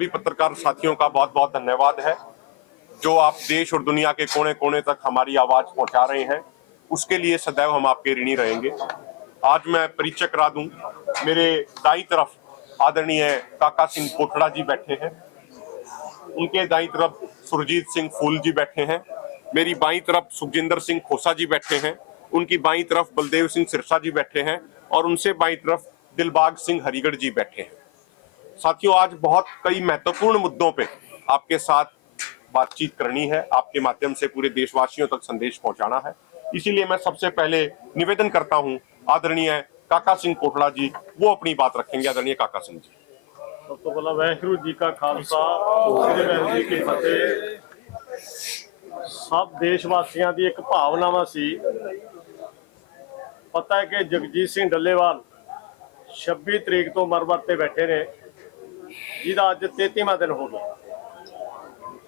सभी पत्रकार साथियों का बहुत बहुत धन्यवाद है, जो आप देश और दुनिया के कोने कोने तक हमारी आवाज़ पहुँचा रहे हैं। उसके लिए सदैव हम आपके ऋणी रहेंगे। आज मैं परिचय करा दूँ, मेरे दाई तरफ़ आदरणीय काका सिंह कोठड़ा जी बैठे हैं। उनके दाई तरफ़ सुरजीत सिंह फूल जी बैठे हैं। मेरी बाई तरफ़ सुखजिंदर सिंह खोसा जी बैठे हैं। उनकी बाई तरफ़ बलदेव सिंह सिरसा जी बैठे हैं और उनसे बाई तरफ़ दिलबाग सिंह हरिगढ़ जी बैठे हैं। साथियों आज बहुत कई महत्वपूर्ण मुद्दों पे आपके साथ बातचीत करनी है आपके माध्यम से पूरे देशवासियों तक संदेश पहुंचाना है इसीलिए मैं सबसे पहले निवेदन करता हूं आदरणीय काका सिंह कोटड़ा जी वो अपनी बात रखेंगे आदरणीय काका सिंह जी ਸਭ ਤੋਂ ਪਹਿਲਾਂ ਵਾਹਿਗੁਰੂ ਜੀ ਕਾ ਖਾਲਸਾ ਸ੍ਰੀ ਵਾਹਿਗੁਰੂ ਜੀ ਕੀ ਫਤਿਹ ਸਭ ਦੇਸ਼ ਵਾਸੀਆਂ ਦੀ ਇੱਕ ਭਾਵਨਾਵਾ ਸੀ ਪਤਾ ਹੈ ਕਿ ਜਗਜੀਤ ਸਿੰਘ ਡੱਲੇਵਾਲ 26 ਤਰੀਕ ਤੋਂ ਮਰਮਰ ਤੇ ਬੈਠੇ ਨੇ ਜਿਹਦਾ ਅੱਜ 33ਵਾਂ ਦਿਨ ਹੋ ਗਿਆ।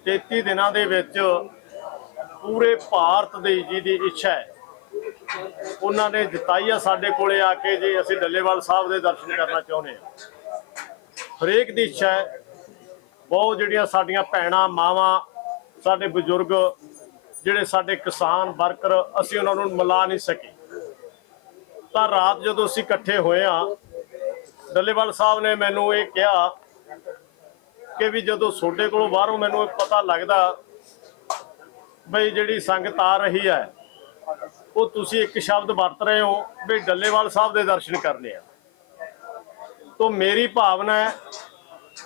33 ਦਿਨਾਂ ਦੇ ਵਿੱਚ ਪੂਰੇ ਭਾਰਤ ਦੀ ਜਿਹਦੀ ਇੱਛਾ ਹੈ, ਉਹਨਾਂ ਨੇ ਜਤਾਈ ਆ ਸਾਡੇ ਕੋਲੇ ਆ ਕੇ ਜੇ ਅਸੀਂ ਡੱਲੇਵਾਲ ਸਾਹਿਬ ਦੇ ਦਰਸ਼ਨ ਕਰਨਾ ਚਾਹੁੰਦੇ ਹਾਂ। ਹਰੇਕ ਦੀ ਇੱਛਾ ਹੈ, ਬਹੁਤ ਜਿਹੜੀਆਂ ਸਾਡੀਆਂ ਭੈਣਾਂ, ਮਾਵਾਂ, ਸਾਡੇ ਬਜ਼ੁਰਗ, ਜਿਹੜੇ ਸਾਡੇ ਕਿਸਾਨ, ਵਰਕਰ, ਅਸੀਂ ਉਹਨਾਂ ਨੂੰ ਮਿਲਾ ਨਹੀਂ ਸਕੇ। ਤਾਂ ਰਾਤ ਜਦੋਂ ਅਸੀਂ ਇਕੱਠੇ ਹੋਏ ਆ ਡੱਲੇਵਾਲ ਸਾਹਿਬ ਨੇ ਮੈਨੂੰ ਇਹ ਕਿਹਾ ਕਿ ਵੀ ਜਦੋਂ ਤੁਹਾਡੇ ਕੋਲੋਂ ਬਾਹਰੋਂ ਮੈਨੂੰ ਪਤਾ ਲੱਗਦਾ ਬਈ ਜਿਹੜੀ ਸੰਗਤ ਆ ਰਹੀ ਹੈ, ਉਹ ਤੁਸੀਂ ਇੱਕ ਸ਼ਬਦ ਵਰਤ ਰਹੇ ਹੋ ਵੀ ਡੱਲੇਵਾਲ ਸਾਹਿਬ ਦੇ ਦਰਸ਼ਨ ਕਰਨੇ ਆ। ਤੋਂ ਮੇਰੀ ਭਾਵਨਾ ਹੈ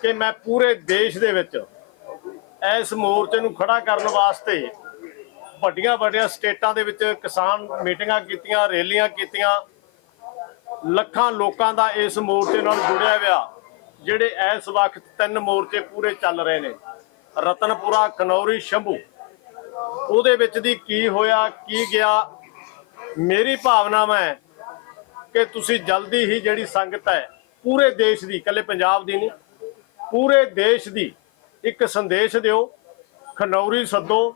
ਕਿ ਮੈਂ ਪੂਰੇ ਦੇਸ਼ ਦੇ ਵਿੱਚ ਇਸ ਮੋਰਚੇ ਨੂੰ ਖੜਾ ਕਰਨ ਵਾਸਤੇ ਵੱਡੀਆਂ ਵੱਡੀਆਂ ਸਟੇਟਾਂ ਦੇ ਵਿੱਚ ਕਿਸਾਨ ਮੀਟਿੰਗਾਂ ਕੀਤੀਆਂ, ਰੈਲੀਆਂ ਕੀਤੀਆਂ, ਲੱਖਾਂ ਲੋਕਾਂ ਦਾ ਇਸ ਮੋਰਚੇ ਨਾਲ ਜੁੜਿਆ ਹੋਇਆ। ਜਿਹੜੇ ਇਸ ਵਕਤ ਤਿੰਨ ਮੋਰਚੇ ਪੂਰੇ ਚੱਲ ਰਹੇ ਨੇ, ਰਤਨਪੁਰਾ, ਖਨੌਰੀ, ਸ਼ੰਭੂ। ਉਹਦੇ ਵਿੱਚ ਦੀ ਕੀ ਹੋਇਆ, ਕੀ ਗਿਆ? ਮੇਰੀ ਭਾਵਨਾ ਹੈ ਕਿ ਤੁਸੀਂ ਜਲਦੀ ਹੀ ਜਿਹੜੀ ਸੰਗਤ ਹੈ, ਪੂਰੇ ਦੇਸ਼ ਦੀ, ਇਕੱਲੇ ਪੰਜਾਬ ਦੀ ਨਹੀਂ, ਪੂਰੇ ਦੇਸ਼ ਦੀ ਇੱਕ ਸੰਦੇਸ਼ ਦਿਓ, ਖਨੌਰੀ ਸੱਦੋ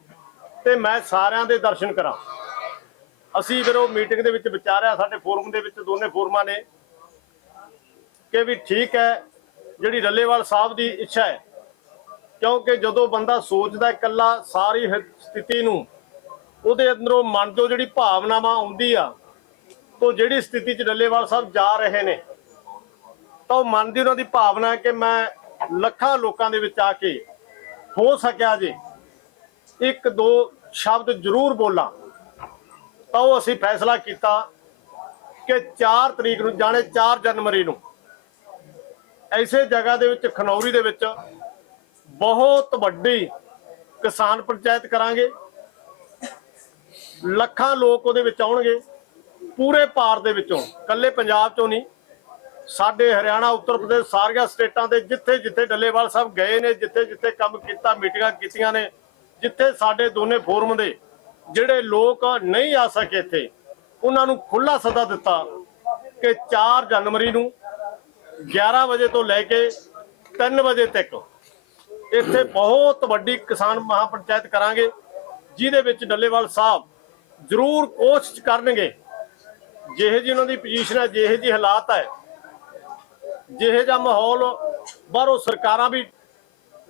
ਤੇ ਮੈਂ ਸਾਰਿਆਂ ਦੇ ਦਰਸ਼ਨ ਕਰਾਂ। ਅਸੀਂ ਫਿਰ ਉਹ ਮੀਟਿੰਗ ਦੇ ਵਿੱਚ ਵਿਚਾਰਿਆ, ਸਾਡੇ ਫੋਰਮ ਦੇ ਵਿੱਚ ਦੋਨੇ ਫੋਰਮਾਂ ਨੇ ਕਿ ਵੀ ਠੀਕ ਹੈ ਜਿਹੜੀ ਰੱਲੇਵਾਲ ਸਾਹਿਬ ਦੀ ਇੱਛਾ ਹੈ। ਕਿਉਂਕਿ ਜਦੋਂ ਬੰਦਾ ਸੋਚਦਾ ਇਕੱਲਾ ਸਾਰੀ ਹ- ਸਥਿਤੀ ਨੂੰ, ਉਹਦੇ ਅੰਦਰੋਂ ਮਨ ਤੋਂ ਜਿਹੜੀ ਭਾਵਨਾਵਾਂ ਆਉਂਦੀ ਆ ਤੋਂ ਜਿਹੜੀ ਸਥਿਤੀ 'ਚ ਡੱਲੇਵਾਲ ਸਾਹਿਬ ਜਾ ਰਹੇ ਨੇ, ਤਾਂ ਉਹ ਮਨ ਦੀ ਉਹਨਾਂ ਦੀ ਭਾਵਨਾ ਕਿ ਮੈਂ ਲੱਖਾਂ ਲੋਕਾਂ ਦੇ ਵਿੱਚ ਆ ਕੇ ਹੋ ਸਕਿਆ ਜੇ। ਇੱਕ ਦੋ ਸ਼ਬਦ ਜ਼ਰੂਰ ਬੋਲਾਂ। ਤਾਂ ਉਹ ਅਸੀਂ ਫੈਸਲਾ ਕੀਤਾ ਕਿ 4 ਤਰੀਕ ਨੂੰ, ਜਾਣੇ 4 ਜਨਵਰੀ ਨੂੰ ਐਸੇ ਜਗ੍ਹਾ ਦੇ ਵਿੱਚ, ਖਨੌਰੀ ਦੇ ਵਿੱਚ ਬਹੁਤ ਵੱਡੀ ਕਿਸਾਨ ਪੰਚਾਇਤ ਕਰਾਂਗੇ। ਲੱਖਾਂ ਲੋਕ ਉਹਦੇ ਵਿੱਚ ਆਉਣਗੇ। ਪੂਰੇ ਭਾਰਤ ਦੇ ਵਿੱਚੋਂ ਕੱਲੇ ਪੰਜਾਬ ਚੋਂ ਨਹੀਂ, ਸਾਡੇ ਹਰਿਆਣਾ, ਉੱਤਰ ਪ੍ਰਦੇਸ਼ ਸਾਰੀਆਂ ਸਟੇਟਾਂ ਦੇ ਜਿੱਥੇ ਜਿੱਥੇ ਡੱਲੇਵਾਲ ਸਾਹਿਬ ਗਏ ਨੇ, ਜਿੱਥੇ ਜਿੱਥੇ ਕੰਮ ਕੀਤਾ, ਮੀਟਿੰਗਾਂ ਕੀਤੀਆਂ ਨੇ, ਜਿੱਥੇ ਸਾਡੇ ਦੋਨੇ ਫੋਰਮ ਦੇ ਜਿਹੜੇ ਲੋਕ ਨਹੀਂ ਆ ਸਕੇ ਇੱਥੇ, ਉਹਨਾਂ ਨੂੰ ਖੁੱਲਾ ਸੱਦਾ ਦਿੱਤਾ ਕਿ 4 ਜਨਵਰੀ ਨੂੰ 11 ਵਜੇ ਤੋਂ ਲੈ ਕੇ 3 ਵਜੇ ਤੱਕ ਇੱਥੇ ਬਹੁਤ ਵੱਡੀ ਕਿਸਾਨ ਮਹਾਪੰਚਾਇਤ ਕਰਾਂਗੇ, ਜਿਹਦੇ ਵਿੱਚ ਡੱਲੇਵਾਲ ਸਾਹਿਬ ਜ਼ਰੂਰ ਕੋਸ਼ਿਸ਼ ਕਰਨਗੇ। ਜਿਹੇ ਜੀ ਉਹਨਾਂ ਦੀ ਪੋਜੀਸ਼ਨ ਹੈ, ਜਿਹੇ ਜੀ ਹਾਲਾਤ ਹੈ, ਜਿਹੇ ਜਿਹਾ ਮਾਹੌਲ ਬਾਹਰੋਂ ਸਰਕਾਰਾਂ ਵੀ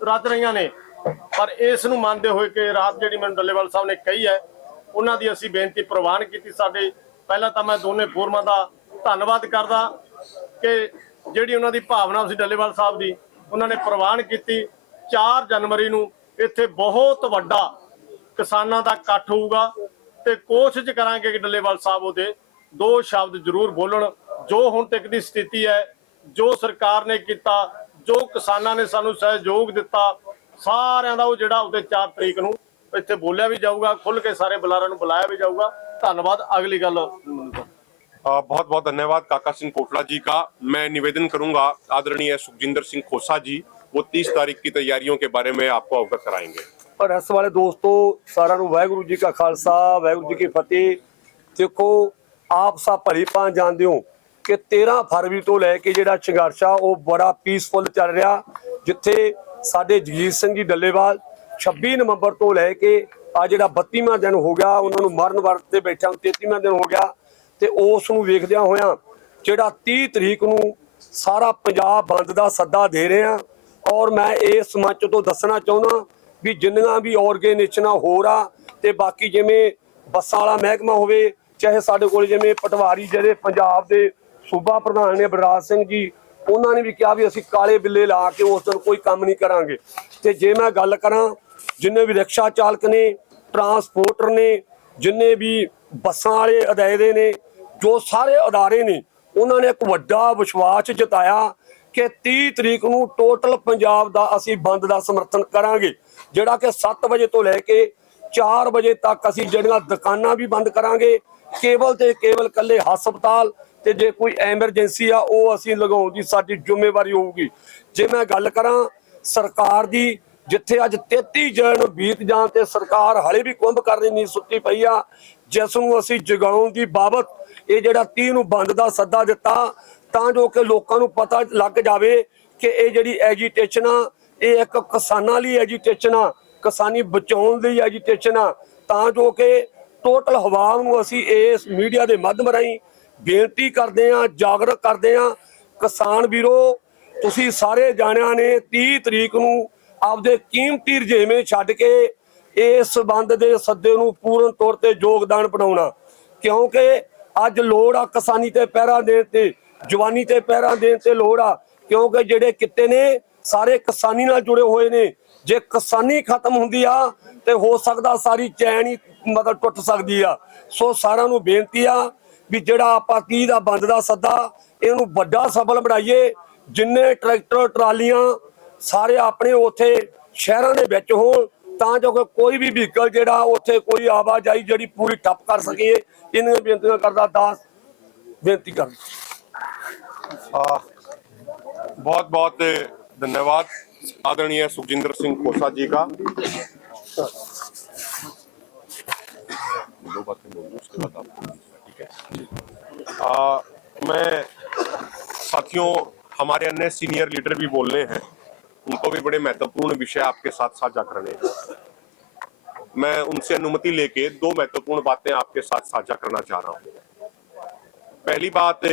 ਰਚ ਰਹੀਆਂ ਨੇ, ਪਰ ਇਸ ਨੂੰ ਮੰਨਦੇ ਹੋਏ ਕਿ ਰਾਤ ਜਿਹੜੀ ਮੈਨੂੰ ਡੱਲੇਵਾਲ ਸਾਹਿਬ ਨੇ ਕਹੀ ਹੈ, ਉਹਨਾਂ ਦੀ ਅਸੀਂ ਬੇਨਤੀ ਪ੍ਰਵਾਨ ਕੀਤੀ। ਸਾਡੇ ਪਹਿਲਾਂ ਤਾਂ ਮੈਂ ਦੋਨੇ ਫੋਰਮਾਂ ਦਾ ਧੰਨਵਾਦ ਕਰਦਾ ਕਿ ਜਿਹੜੀ ਉਹਨਾਂ ਦੀ ਭਾਵਨਾ ਸੀ ਡੱਲੇਵਾਲ ਸਾਹਿਬ ਦੀ, ਉਹਨਾਂ ਨੇ ਪ੍ਰਵਾਨ ਕੀਤੀ। 4 ਜਨਵਰੀ ਨੂੰ ਇੱਥੇ ਬਹੁਤ ਵੱਡਾ ਕਿਸਾਨਾਂ ਦਾ ਇਕੱਠ ਹੋਊਗਾ ਤੇ ਕੋਸ਼ਿਸ਼ ਕਰਾਂਗੇ ਕਿ ਡੱਲੇਵਾਲ ਸਾਹਿਬ ਉਹਦੇ ਦੋ ਸ਼ਬਦ ਜ਼ਰੂਰ ਬੋਲਣ। ਜੋ ਹੁਣ ਤੱਕ ਦੀ ਸਥਿਤੀ ਹੈ, ਜੋ ਸਰਕਾਰ ਨੇ ਕੀਤਾ, ਜੋ ਕਿਸਾਨਾਂ ਨੇ ਸਾਨੂੰ ਸਹਿਯੋਗ ਦਿੱਤਾ, ਸਾਰਿਆਂ ਦਾ ਉਹ ਜਿਹੜਾ ਉਹਦੇ 4 ਤਰੀਕ ਨੂੰ ਇੱਥੇ ਬੋਲਿਆ ਵੀ ਜਾਊਗਾ ਖੁੱਲ ਕੇ ਸਾਰੇ ਬੁਲਾਰਿਆਂ ਨੂੰ ਬੁਲਾਇਆ ਵੀ ਜਾਊਗਾ। ਧੰਨਵਾਦ, ਅਗਲੀ ਗੱਲ। बहुत बहुत धन्यवाद काका सिंह कोटला जी का मैं निवेदन करूंगा आदरणीय सुखजिंदर सिंह खोसा जी वो 30 तारीख की तैयारियों के बारे में आपको अवगत कराएंगे ਪਰ ਇਸ ਵਾਲੇ ਦੋਸਤੋ ਸਾਰਿਆਂ ਨੂੰ ਵਾਹਿਗੁਰੂ ਜੀ ਕਾ ਖਾਲਸਾ ਵਾਹਿਗੁਰੂ ਜੀ ਕੀ ਫਤਿਹ ਦੇਖੋ ਆਪ ਸਭ ਭਲੀ ਭਾਂ ਜਾਣਦੇ ਹੋ ਕਿ 13 ਫਰਵਰੀ ਤੋਂ ਲੈ ਕੇ ਜਿਹੜਾ ਸੰਘਰਸ਼ ਆ ਉਹ ਬੜਾ ਪੀਸਫੁਲ ਚੱਲ ਰਿਹਾ ਜਿੱਥੇ ਸਾਡੇ ਜਗਜੀਤ ਸਿੰਘ ਜੀ ਡੱਲੇਵਾਲ 26 ਨਵੰਬਰ ਤੋਂ ਲੈ ਕੇ ਆ ਜਿਹੜਾ 32ਵਾਂ ਦਿਨ ਹੋ ਗਿਆ ਉਹਨਾਂ ਨੂੰ ਮਰਨ ਵਰਤ ਤੇ ਬੈਠਿਆਂ ਨੂੰ 33ਵਾਂ ਦਿਨ ਹੋ ਗਿਆ ਤੇ ਉਸ ਨੂੰ ਵੇਖਦਿਆਂ ਹੋਇਆਂ ਜਿਹੜਾ 30 ਤਰੀਕ ਨੂੰ ਸਾਰਾ ਪੰਜਾਬ ਬੰਦ ਦਾ ਸੱਦਾ ਦੇ ਰਿਹਾ ਔਰ ਮੈਂ ਇਸ ਮੰਚ ਤੋਂ ਦੱਸਣਾ ਚਾਹੁੰਦਾ ਵੀ ਜਿੰਨੀਆਂ ਵੀ ਆਰਗੇਨਾਈਜੇਸ਼ਨਾਂ ਹੋਰ ਆ ਤੇ ਬਾਕੀ ਜਿਵੇਂ ਬੱਸਾਂ ਵਾਲਾ ਮਹਿਕਮਾ ਹੋਵੇ, ਚਾਹੇ ਸਾਡੇ ਕੋਲ ਜਿਵੇਂ ਪਟਵਾਰੀ ਜਿਹੜੇ ਪੰਜਾਬ ਦੇ ਸੂਬਾ ਪ੍ਰਧਾਨ ਨੇ ਬਲਰਾਜ ਸਿੰਘ ਜੀ, ਉਹਨਾਂ ਨੇ ਵੀ ਕਿਹਾ ਵੀ ਅਸੀਂ ਕਾਲੇ ਬਿੱਲੇ ਲਾ ਕੇ ਉਸ ਦਿਨ ਕੋਈ ਕੰਮ ਨਹੀਂ ਕਰਾਂਗੇ। ਤੇ ਜੇ ਮੈਂ ਗੱਲ ਕਰਾਂ, ਜਿੰਨੇ ਵੀ ਰਿਕਸ਼ਾ ਚਾਲਕ ਨੇ, ਟਰਾਂਸਪੋਰਟਰ ਨੇ, ਜਿੰਨੇ ਵੀ ਬੱਸਾਂ ਵਾਲੇ ਅਦਾਇਦੇ ਨੇ ਜੋ ਸਾਰੇ ਅਦਾਰੇ ਨੇ, ਉਹਨਾਂ ਨੇ ਇੱਕ ਵੱਡਾ ਵਿਸ਼ਵਾਸ ਜਤਾਇਆ ਕਿ 30 ਤਰੀਕ ਨੂੰ ਟੋਟਲ ਪੰਜਾਬ ਦਾ ਅਸੀਂ ਬੰਦ ਦਾ ਸਮਰਥਨ ਕਰਾਂਗੇ, ਜਿਹੜਾ ਕਿ 7 ਵਜੇ ਤੋਂ ਲੈ ਕੇ 4 ਵਜੇ ਤੱਕ ਅਸੀਂ ਜਿਹੜੀਆਂ ਦੁਕਾਨਾਂ ਵੀ ਬੰਦ ਕਰਾਂਗੇ ਕੇਵਲ ਤੇ ਕੇਵਲ ਕੱਲੇ ਹਸਪਤਾਲ ਤੇ ਜੇ ਕੋਈ ਐਮਰਜੈਂਸੀ ਆ, ਉਹ ਅਸੀਂ ਲਗਾਉਣ ਦੀ ਸਾਡੀ ਜ਼ਿੰਮੇਵਾਰੀ ਹੋਊਗੀ। ਜੇ ਮੈਂ ਗੱਲ ਕਰਾਂ ਸਰਕਾਰ ਦੀ, ਜਿੱਥੇ ਅੱਜ 33 ਜਨ ਬੀਤ ਜਾਣ ਤੇ ਸਰਕਾਰ ਹਲੇ ਵੀ ਕੁੰਭ ਕਰਨੀ ਨਹੀਂ ਸੁੱਤੀ ਪਈ ਆ, ਜਿਸ ਨੂੰ ਅਸੀਂ ਜਗਾਉਣ ਦੀ ਬਾਬਤ ਇਹ ਜਿਹੜਾ 30 ਨੂੰ ਬੰਦ ਦਾ ਸੱਦਾ ਦਿੱਤਾ, ਤਾਂ ਜੋ ਕਿ ਲੋਕਾਂ ਨੂੰ ਪਤਾ ਲੱਗ ਜਾਵੇ ਕਿ ਇਹ ਜਿਹੜੀ ਐਜੀਟੇਸ਼ਨ ਆ, ਇਹ ਇੱਕ ਕਿਸਾਨਾਂ ਲਈ ਐਜੀਟੇਸ਼ਨ ਆ, ਕਿਸਾਨੀ ਬਚਾਉਣ ਲਈ ਐਜੀਟੇਸ਼ਨ ਆ, ਤਾਂ ਜੋ ਕਿ ਟੋਟਲ ਹਵਾ ਨੂੰ ਅਸੀਂ ਇਸ ਮੀਡੀਆ ਦੇ ਮਾਧਿਅਮ ਰਾਹੀਂ ਬੇਨਤੀ ਕਰਦੇ ਆ ਜਾਗਰੂਕ ਕਰਦੇ ਆ ਕਿਸਾਨ ਵੀਰੋ, ਤੁਸੀਂ ਸਾਰੇ ਜਾਣਿਆਂ ਨੇ 30 ਤਰੀਕ ਨੂੰ ਆਪਦੇ ਕੀਮਤੀ ਰਜੇਵੇਂ ਛੱਡ ਕੇ ਇਸ ਬੰਦ ਦੇ ਸੱਦੇ ਨੂੰ ਪੂਰਨ ਤੌਰ ਤੇ ਯੋਗਦਾਨ ਬਣਾਉਣਾ। ਕਿਉਂਕਿ ਅੱਜ ਲੋੜ ਆ ਕਿਸਾਨੀ ਤੇ ਪਹਿਰਾ ਦੇਣ ਤੇ, ਜਵਾਨੀ ਤੇ ਪਹਿਰਾ ਦੇਣ ਤੇ ਲੋੜ ਆ, ਕਿਉਂਕਿ ਜਿਹੜੇ ਕਿੱਤੇ ਨੇ, ਸਾਰੇ ਕਿਸਾਨੀ ਨਾਲ ਜੁੜੇ ਹੋਏ ਨੇ। ਜੇ ਕਿਸਾਨੀ ਖਤਮ ਹੁੰਦੀ ਆ, ਤੇ ਹੋ ਸਕਦਾ ਸਾਰੀ ਚੈਨ ਹੀ ਮਤਲਬ ਟੁੱਟ ਸਕਦੀ ਆ। ਸੋ ਸਾਰਿਆਂ ਨੂੰ ਬੇਨਤੀ ਆ ਵੀ ਜਿਹੜਾ ਆਪਾਂ ਕੀ ਦਾ ਬੰਦ ਦਾ ਸੱਦਾ, ਇਹਨੂੰ ਵੱਡਾ ਸਫਲ ਬਣਾਈਏ। ਜਿੰਨੇ ਟਰੈਕਟਰ, ਟਰਾਲੀਆਂ ਸਾਰੇ ਆਪਣੇ ਉੱਥੇ ਸ਼ਹਿਰਾਂ ਦੇ ਵਿੱਚ ਹੋਣ ਤਾਂ ਜੋ ਕਿ ਕੋਈ ਵੀ ਵਹੀਕਲ ਜਿਹੜਾ ਉੱਥੇ ਕੋਈ ਆਵਾਜਾਈ ਜਿਹੜੀ ਪੂਰੀ ਠੱਪ ਕਰ ਸਕੀਏ ਇਹਨਾਂ ਬੇਨਤੀਆਂ ਕਰਦਾ ਦਾਸ ਬੇਨਤੀ ਕਰਦਾ बहुत बहुत धन्यवाद आदरणीय सुखजिंदर सिंह खोसा जी का दो बातें बोलूं उसके बाद आप ठीक है आ, मैं साथियों हमारे अन्य सीनियर लीडर भी बोल रहे हैं उनको भी बड़े महत्वपूर्ण विषय आपके साथ साझा करने हैं। मैं उनसे अनुमति लेके दो महत्वपूर्ण बातें आपके साथ साझा करना चाह रहा हूँ। पहली बात,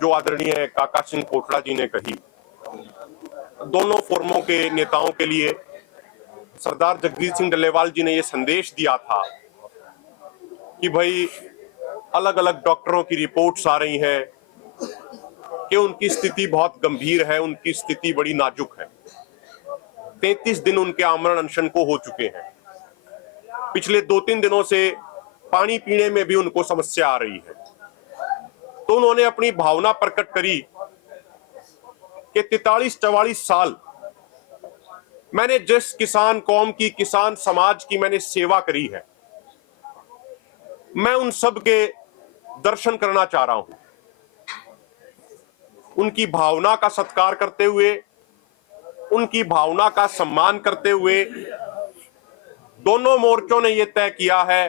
जो आदरणीय काका सिंह कोटड़ा जी ने कही, दोनों फोरमों के नेताओं के लिए सरदार जगदीश सिंह डल्लेवाल जी ने यह संदेश दिया था कि भाई अलग अलग डॉक्टरों की रिपोर्ट्स आ रही हैं कि उनकी स्थिति बहुत गंभीर है, उनकी स्थिति बड़ी नाजुक है। तैतीस दिन उनके आमरण अनशन को हो चुके हैं। पिछले दो तीन दिनों से पानी पीने में भी उनको समस्या आ रही है। तो उन्होंने अपनी भावना प्रकट करी कि तैतालीस चवालीस साल मैंने जिस किसान कौम की, किसान समाज की मैंने सेवा करी है, मैं उन सब के दर्शन करना चाह रहा हूँ। उनकी भावना का सत्कार करते हुए उनकी भावना का सम्मान करते हुए दोनों मोर्चों ने यह तय किया है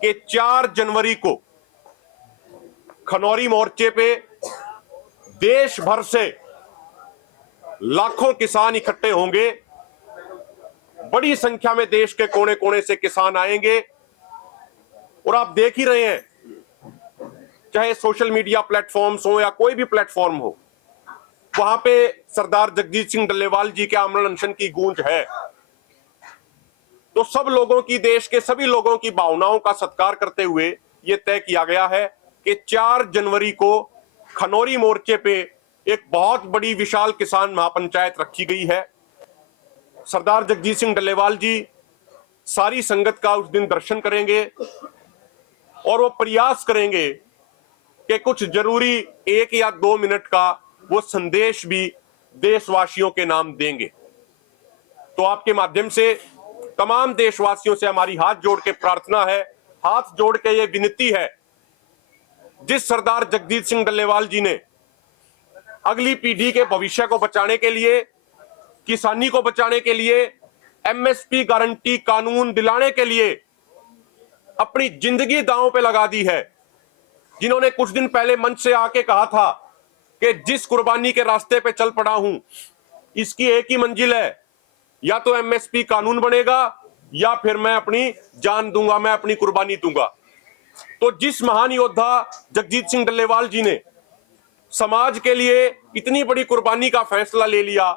कि 4 जनवरी को खनौरी मोर्चे पे देश भर से लाखों किसान इकट्ठे होंगे। बड़ी संख्या में देश के कोने कोने से किसान आएँगे। और आप देख ही रहे हैं, चाहे सोशल मीडिया प्लेटफॉर्म्स हो या कोई भी प्लेटफॉर्म हो वहाँ पे सरदार जगजीत सिंह डल्लेवाल जी के आमरण अनशन की गूंज है। तो सब लोगों की, देश के सभी लोगों की भावनाओं का सत्कार करते हुए यह तय किया गया है कि 4 जनवरी को खनौरी मोर्चे पे एक बहुत बड़ी, विशाल किसान महापंचायत रखी गई है। सरदार जगजीत सिंह डल्लेवाल जी सारी संगत का उस दिन दर्शन करेंगे और वो प्रयास करेंगे कि कुछ ज़रूरी एक या दो मिनट का वो संदेश भी देशवासियों के नाम देंगे। तो आपके माध्यम से तमाम देशवासियों से हमारी हाथ जोड़ के प्रार्थना है, हाथ जोड़ के ये विनती है, जिस सरदार जगदीश सिंह डल्लेवाल जी ने अगली पीढ़ी के भविष्य को बचाने के लिए, किसानी को बचाने के लिए, एमएसपी गारंटी कानून दिलाने के लिए अपनी ज़िंदगी दांव पे लगा दी है, जिन्होंने कुछ दिन पहले मंच से आके कहा था कि जिस कुर्बानी के रास्ते पे चल पड़ा हूँ, इसकी एक ही मंजिल है। या तो एमएसपी कानून बनेगा, या फिर मैं अपनी जान दूँगा, मैं अपनी कुर्बानी दूँगा। तो जिस महान योद्धा जगजीत सिंह डल्लेवाल जी ने समाज के लिए इतनी बड़ी कुर्बानी का फैसला ले लिया,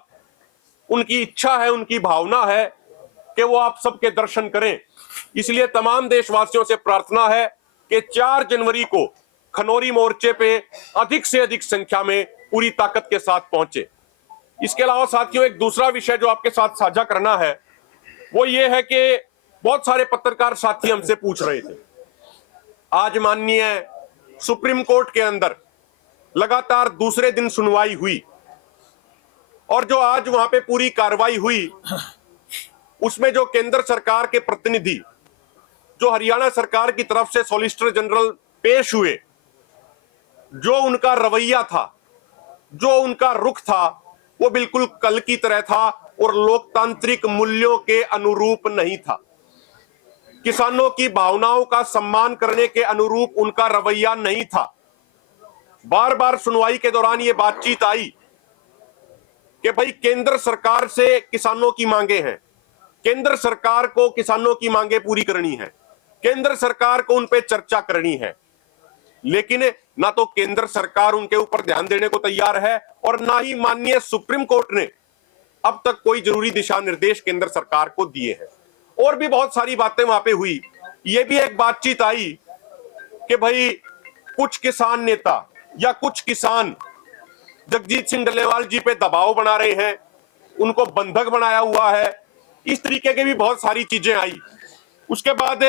उनकी इच्छा है, उनकी भावना है कि वो आप सबके दर्शन करें। इसलिए तमाम देशवासियों से प्रार्थना है कि 4 जनवरी को खनौरी मोर्चे पे अधिक से अधिक संख्या में पूरी ताकत के साथ पहुँचे। इसके अलावा साथियों, एक दूसरा विषय जो आपके साथ साझा करना है, वो ये है कि बहुत सारे पत्रकार साथी हमसे पूछ रहे थे। आज माननीय सुप्रीम कोर्ट के अंदर लगातार दूसरे दिन सुनवाई हुई और जो आज वहाँ पे पूरी कार्रवाई हुई, उसमें जो केंद्र सरकार के प्रतिनिधि, जो हरियाणा सरकार की तरफ़ से सॉलिसिटर जनरल पेश हुए जो उनका रवैया था, जो उनका रुख था, वो बिल्कुल कल की तरह था और लोकतांत्रिक मूल्यों के अनुरूप नहीं था। किसानों की भावनाओं का सम्मान करने के अनुरूप उनका रवैया नहीं था। बार बार सुनवाई के दौरान ये बातचीत आई कि भाई, केंद्र सरकार से किसानों की मांगे हैं। केंद्र सरकार को किसानों की मांगे पूरी करनी है। केंद्र सरकार को उन पे चर्चा करनी है। लेकिन ना तो केंद्र सरकार उनके ऊपर ध्यान देने को तैयार है और ना ही माननीय सुप्रीम कोर्ट ने अब तक कोई ज़रूरी दिशा निर्देश केंद्र सरकार को दिए हैं। और भी बहुत सारी बातें वहाँ पे हुई। ये भी एक बातचीत आई कि भाई, कुछ किसान नेता या कुछ किसान जगजीत सिंह डल्लेवाल जी पे दबाव बना रहे हैं, उनको बंधक बनाया हुआ है। इस तरीके की भी बहुत सारी चीज़ें आई। उसके बाद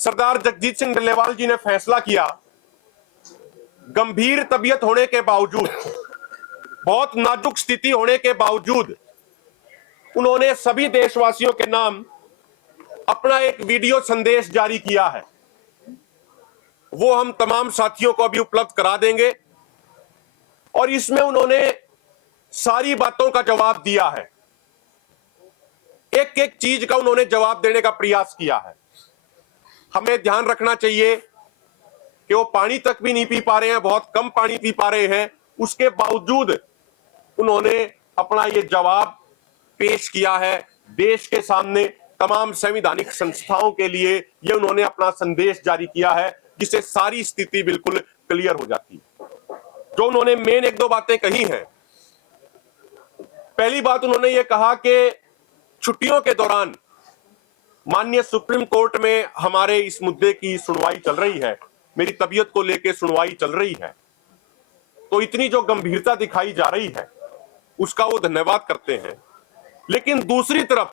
सरदार जगजीत सिंह डल्लेवाल जी ने फैसला किया, गंभीर तबीयत होने के बावजूद, बहुत नाजुक स्थिति होने के बावजूद, उन्होंने सभी देशवासियों के नाम अपना एक वीडियो संदेश जारी किया है। वो हम तमाम साथियों को अभी उपलब्ध करा देंगे और इसमें उन्होंने सारी बातों का जवाब दिया है। एक एक चीज़ का उन्होंने जवाब देने का प्रयास किया है। हमें ध्यान रखना चाहिए कि वो पानी तक भी नहीं पी पा रहे हैं, बहुत कम पानी पी पा रहे हैं। उसके बावजूद उन्होंने अपना ये जवाब पेश किया है देश के सामने तमाम संवैधानिक संस्थाओं के लिए। ये उन्होंने अपना संदेश जारी किया है, जिससे सारी स्थिति बिल्कुल क्लियर हो जाती। है जो उन्होंने मेन एक दो बातें कही हैं। पहली बात उन्होंने ये कहा कि छुट्टियों के दौरान माननीय सुप्रीम कोर्ट में हमारे इस मुद्दे की सुनवाई चल रही है। मेरी तबीयत को लेकर सुनवाई चल रही है। तो इतनी जो गंभीरता दिखाई जा रही है, उसका वो धन्यवाद करते हैं। लेकिन दूसरी तरफ़,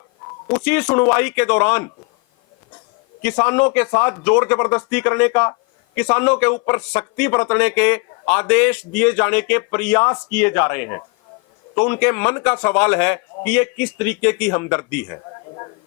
उसी सुनवाई के दौरान किसानों के साथ ज़ोर ज़बरदस्ती करने का, किसानों के ऊपर सख्ती बरतने के आदेश दिए जाने के प्रयास किए जा रहे हैं। तो उनके मन का सवाल है कि ये किस तरीके की हमदर्दी है।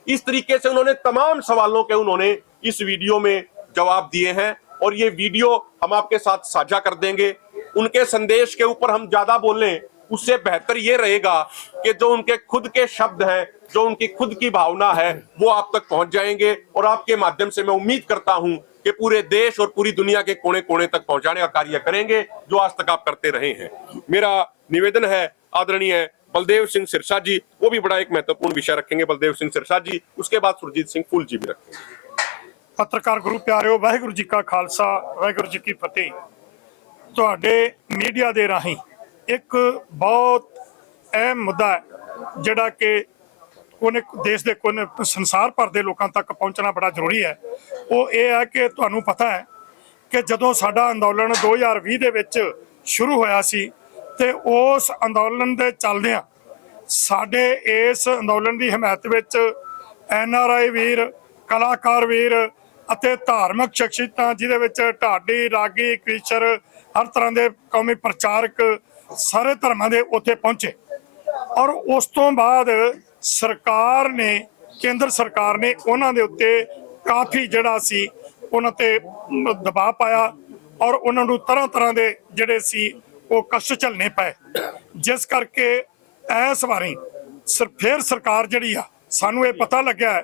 इस तरीके से उन्होंने तमाम सवालों के उन्होंने इस वीडियो में जवाब दिए हैं और ये वीडियो हम आपके साथ साझा कर देंगे। उनके संदेश के ऊपर हम ज़्यादा बोलें, उससे बेहतर ये रहेगा कि जो उनके खुद के शब्द हैं, जो उनकी खुद की भावना है, वो आप तक पहुँच जाएँगे और आपके माध्यम से मैं उम्मीद करता हूँ कि पूरे देश और पूरी दुनिया के कोने कोने तक पहुँचाने का कार्य करेंगे, जो आज तक आप करते रहे हैं। मेरा निवेदन है, आदरणीय बलदेव सिंह सिरसा जी वो भी बड़ा एक महत्वपूर्ण विषय रखेंगे बलदेव सिंह सिरसा जी उसके बाद सुरजीत सिंह फूल जी भी रखेंगे ਪੱਤਰਕਾਰ ਗੁਰੂ ਪਿਆਰਿਓ ਵਾਹਿਗੁਰੂ ਜੀ ਕਾ ਖਾਲਸਾ ਵਾਹਿਗੁਰੂ ਜੀ ਕੀ ਫਤਿਹ ਤੁਹਾਡੇ ਮੀਡੀਆ ਦੇ ਰਾਹੀਂ ਇੱਕ ਬਹੁਤ ਅਹਿਮ ਮੁੱਦਾ ਹੈ ਜਿਹੜਾ ਕਿ ਕੋਨੇ ਦੇਸ਼ ਦੇ ਕੋਨੇ ਸੰਸਾਰ ਭਰ ਦੇ ਲੋਕਾਂ ਤੱਕ ਪਹੁੰਚਣਾ ਬੜਾ ਜ਼ਰੂਰੀ ਹੈ ਉਹ ਇਹ ਹੈ ਕਿ ਤੁਹਾਨੂੰ ਪਤਾ ਹੈ ਕਿ ਜਦੋਂ ਸਾਡਾ ਅੰਦੋਲਨ 2020 ਦੇ ਵਿੱਚ ਸ਼ੁਰੂ ਹੋਇਆ ਸੀ ਤੇ ਉਸ ਅੰਦੋਲਨ ਦੇ ਚੱਲਦਿਆਂ ਸਾਡੇ ਇਸ ਅੰਦੋਲਨ ਦੀ ਹਮਾਇਤ ਵਿੱਚ ਐਨ ਆਰ ਆਈ ਵੀਰ, ਕਲਾਕਾਰ ਵੀਰ ਅਤੇ ਧਾਰਮਿਕ ਸ਼ਖਸੀਅਤਾਂ, ਜਿਹਦੇ ਵਿੱਚ ਢਾਡੀ, ਰਾਗੀ, ਕ੍ਰਿਸ਼ਰ, ਹਰ ਤਰ੍ਹਾਂ ਦੇ ਕੌਮੀ ਪ੍ਰਚਾਰਕ ਸਾਰੇ ਧਰਮਾਂ ਦੇ ਉੱਥੇ ਪਹੁੰਚੇ। ਔਰ ਉਸ ਤੋਂ ਬਾਅਦ ਸਰਕਾਰ ਨੇ, ਕੇਂਦਰ ਸਰਕਾਰ ਨੇ ਉਹਨਾਂ ਦੇ ਉੱਤੇ ਕਾਫੀ ਜਿਹੜਾ ਸੀ, ਉਹਨਾਂ ਤੇ ਦਬਾਅ ਪਾਇਆ ਔਰ ਉਹਨਾਂ ਨੂੰ ਤਰ੍ਹਾਂ ਤਰ੍ਹਾਂ ਦੇ ਜਿਹੜੇ ਸੀ ਉਹ ਕਸ਼ਟ ਝੱਲਣੇ ਪਏ। ਜਿਸ ਕਰਕੇ ਇਸ ਵਾਰੀ ਸਰ, ਫਿਰ ਸਰਕਾਰ ਜਿਹੜੀ ਆ, ਸਾਨੂੰ ਇਹ ਪਤਾ ਲੱਗਿਆ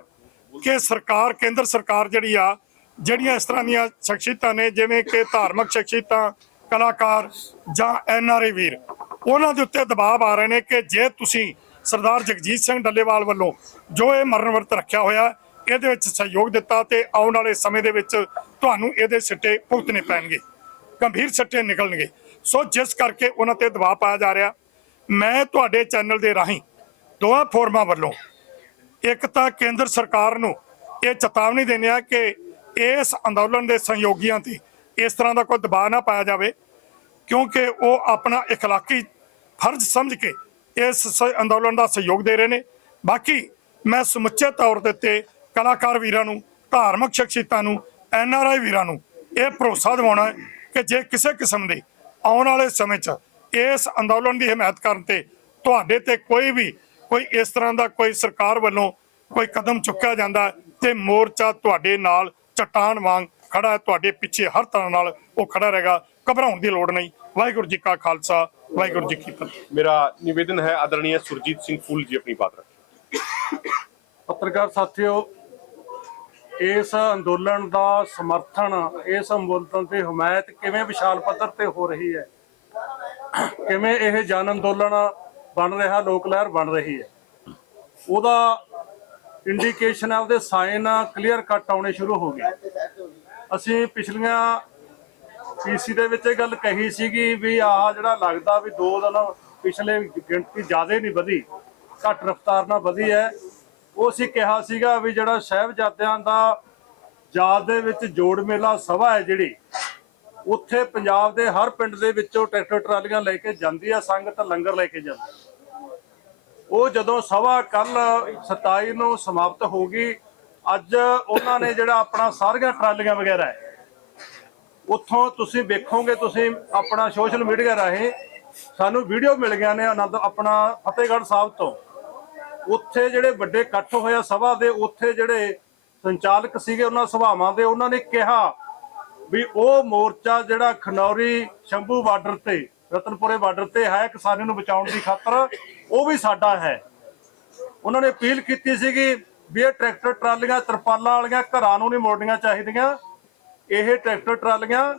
ਕਿ ਸਰਕਾਰ, ਕੇਂਦਰ ਸਰਕਾਰ ਜਿਹੜੀ ਆ, ਜਿਹੜੀਆਂ ਇਸ ਤਰ੍ਹਾਂ ਦੀਆਂ ਸ਼ਖਸੀਅਤਾਂ ਨੇ, ਜਿਵੇਂ ਕਿ ਧਾਰਮਿਕ ਸ਼ਖਸੀਅਤਾਂ, ਕਲਾਕਾਰ ਜਾਂ ਐਨ ਆਰ ਆਈ ਵੀਰ, ਉਹਨਾਂ ਦੇ ਉੱਤੇ ਦਬਾਅ ਆ ਰਹੇ ਨੇ ਕਿ ਜੇ ਤੁਸੀਂ ਸਰਦਾਰ ਜਗਜੀਤ ਸਿੰਘ ਡੱਲੇਵਾਲ ਵੱਲੋਂ ਜੋ ਇਹ ਮਰਨ ਵਰਤ ਰੱਖਿਆ ਹੋਇਆ, ਇਹਦੇ ਵਿੱਚ ਸਹਿਯੋਗ ਦਿੱਤਾ ਤੇ ਆਉਣ ਵਾਲੇ ਸਮੇਂ ਦੇ ਵਿੱਚ ਤੁਹਾਨੂੰ ਇਹਦੇ ਸਿੱਟੇ ਭੁਗਤਣੇ ਪੈਣਗੇ। ਗੰਭੀਰ ਸਿੱਟੇ ਨਿਕਲਣਗੇ। ਸੋ ਜਿਸ ਕਰਕੇ ਉਹਨਾਂ ਤੇ ਦਬਾਅ ਪਾਇਆ ਜਾ ਰਿਹਾ ਮੈਂ ਤੁਹਾਡੇ ਚੈਨਲ ਦੇ ਰਾਹੀਂ ਦੋਵਾਂ ਫੋਰਮਾਂ ਵੱਲੋਂ ਇੱਕ ਤਾਂ ਕੇਂਦਰ ਸਰਕਾਰ ਨੂੰ ਇਹ ਚੇਤਾਵਨੀ ਦੇਣੀ ਆ ਕਿ ਇਸ ਅੰਦੋਲਨ ਦੇ ਸਹਿਯੋਗੀਆਂ ਤੇ ਇਸ ਤਰ੍ਹਾਂ ਦਾ ਕੋਈ ਦਬਾਅ ਨਾ ਪਾਇਆ ਜਾਵੇ ਕਿਉਂਕਿ ਉਹ ਆਪਣਾ اخلاقی ਫਰਜ਼ ਸਮਝ ਕੇ ਇਸ ਸ- ਅੰਦੋਲਨ ਦਾ ਸਹਿਯੋਗ ਦੇ ਰਹੇ ਨੇ ਬਾਕੀ ਮੈਂ ਸਮੁੱਚੇ ਤੌਰ ਦੇ ਉੱਤੇ ਕਲਾਕਾਰ ਵੀਰਾਂ ਨੂੰ ਧਾਰਮਿਕ ਸ਼ਖਸੀਅਤਾਂ ਨੂੰ ਐਨ ਆਰ ਆਈ ਵੀਰਾਂ ਨੂੰ ਇਹ ਭਰੋਸਾ ਦਿਵਾਉਣਾ ਹੈ ਕਿ ਜੇ ਕਿਸੇ ਕਿਸਮ ਦੇ ਆਉਣ ਵਾਲੇ ਸਮੇਂ 'ਚ ਇਸ ਅੰਦੋਲਨ ਦੀ ਹਮਾਇਤ ਕਰਨ ਤੇ ਤੁਹਾਡੇ ਤੇ ਕੋਈ ਵੀ ਕੋਈ ਇਸ ਤਰ੍ਹਾਂ ਦਾ ਕੋਈ ਸਰਕਾਰ ਵੱਲੋਂ ਕੋਈ ਕਦਮ ਚੁੱਕਿਆ ਜਾਂਦਾ ਤੇ ਮੋਰਚਾ ਤੁਹਾਡੇ ਨਾਲ ਚਟਾਨ ਵਾਂਗ ਖੜਾ ਹੈ ਤੁਹਾਡੇ ਪਿੱਛੇ ਹਰ ਤਰ੍ਹਾਂ ਨਾਲ ਉਹ ਖੜਾ ਰਹੇਗਾ। ਘਬਰਾਉਣ ਦੀ ਲੋੜ ਨਹੀਂ। ਵਾਹਿਗੁਰੂ ਜੀ ਕਾ ਖਾਲਸਾ ਵਾਹਿਗੁਰੂ ਜੀ ਕੀ ਫਤਿਹ। ਮੇਰਾ ਨਿਵੇਦਨ ਹੈ ਆਦਰਣੀय ਸੁਰਜੀਤ ਸਿੰਘ ਫੁੱਲ ਜੀ ਆਪਣੀ ਬਾਤ ਰੱਖੇ ਪੱਤਰਕਾਰ ਸਾਥੀਓ ਇਸ ਅੰਦੋਲਨ ਦਾ ਸਮਰਥਨ, ਇਸ ਅੰਦੋਲਨ ਦੀ ਹਮਾਇਤ ਕਿਵੇਂ ਵਿਸ਼ਾਲ ਪੱਧਰ ਤੇ ਹੋ ਰਹੀ ਹੈ? ਕਿਵੇਂ ਇਹ ਜਨ ਅੰਦੋਲਨ ਬਣ ਰਿਹਾ, ਲੋਕ ਲਹਿਰ ਬਣ ਰਹੀ ਹੈ? ਉਹਦਾ ਇੰਡੀਕੇਸ਼ਨ ਹੈ, ਉਹਦੇ ਸਾਈਨ ਕਲੀਅਰ ਕੱਟ ਆਉਣੇ ਸ਼ੁਰੂ ਹੋ ਗਏ। ਅਸੀਂ ਪਿਛਲੀਆਂ ਪੀਸੀ ਦੇ ਵਿੱਚ ਇਹ ਗੱਲ ਕਹੀ ਸੀਗੀ ਵੀ ਆਹ ਜਿਹੜਾ ਲੱਗਦਾ ਵੀ ਦੋ ਦਿਨ ਪਿਛਲੇ ਗਿਣਤੀ ਜ਼ਿਆਦਾ ਨਹੀਂ ਵਧੀ, ਘੱਟ ਰਫ਼ਤਾਰ ਨਾਲ ਵਧੀ ਹੈ। ਉਹ ਅਸੀਂ ਕਿਹਾ ਸੀਗਾ ਵੀ ਜਿਹੜਾ ਸਾਹਿਬਜ਼ਾਦਿਆਂ ਦਾ ਯਾਦ ਦੇ ਵਿੱਚ ਜੋੜ ਮੇਲਾ ਸਭਾ ਹੈ ਜਿਹੜੀ, ਉੱਥੇ ਪੰਜਾਬ ਦੇ ਹਰ ਪਿੰਡ ਦੇ ਵਿੱਚੋਂ ਟਰੈਕਟਰ ਟਰਾਲੀਆਂ ਲੈ ਕੇ ਜਾਂਦੀ ਆ, ਸੰਗਤ ਲੰਗਰ ਲੈ ਕੇ ਜਾਂਦੀ ਉਹ ਜਦੋਂ ਸਭਾ ਕੱਲ 27 ਨੂੰ ਸਮਾਪਤ ਹੋ ਗਈ, ਅੱਜ ਉਹਨਾਂ ਨੇ ਜਿਹੜਾ ਆਪਣਾ ਸਾਰੀਆਂ ਟਰਾਲੀਆਂ ਵਗੈਰਾ ਹੈ, ਉੱਥੋਂ ਤੁਸੀਂ ਵੇਖੋਗੇ, ਤੁਸੀਂ ਆਪਣਾ ਸੋਸ਼ਲ ਮੀਡੀਆ ਰਾਹੀਂ ਸਾਨੂੰ ਵੀਡੀਓ ਮਿਲ ਗਿਆ ਨੇ ਆਨੰਦ, ਆਪਣਾ ਫਤਿਹਗੜ੍ਹ ਸਾਹਿਬ ਤੋਂ। ਉੱਥੇ ਜਿਹੜੇ ਵੱਡੇ ਇਕੱਠ ਹੋਇਆ ਸਭਾ ਦੇ, ਉੱਥੇ ਜਿਹੜੇ ਸੰਚਾਲਕ ਸੀਗੇ ਉਹਨਾਂ ਸਭਾਵਾਂ ਦੇ, ਉਹਨਾਂ ਨੇ ਕਿਹਾ ਵੀ ਉਹ ਮੋਰਚਾ ਜਿਹੜਾ ਖਨੌਰੀ ਸ਼ੰਭੂ ਬਾਰਡਰ ਤੇ, ਰਤਨਪੁਰੇ ਬਾਰਡਰ ਤੇ ਹੈ ਕਿਸਾਨੀ ਨੂੰ ਬਚਾਉਣ ਦੀ ਖਾਤਰ, ਉਹ ਵੀ ਸਾਡਾ ਹੈ। ਉਹਨਾਂ ਨੇ ਅਪੀਲ ਕੀਤੀ ਸੀਗੀ ਵੀ ਇਹ ਟਰੈਕਟਰ ਟਰਾਲੀਆਂ, ਤਰਪਾਲਾਂ ਵਾਲੀਆਂ ਘਰਾਂ ਨੂੰ ਨਹੀਂ ਮੋੜਨੀਆਂ ਚਾਹੀਦੀਆਂ। ਇਹ ਟਰੈਕਟਰ ਟਰਾਲੀਆਂ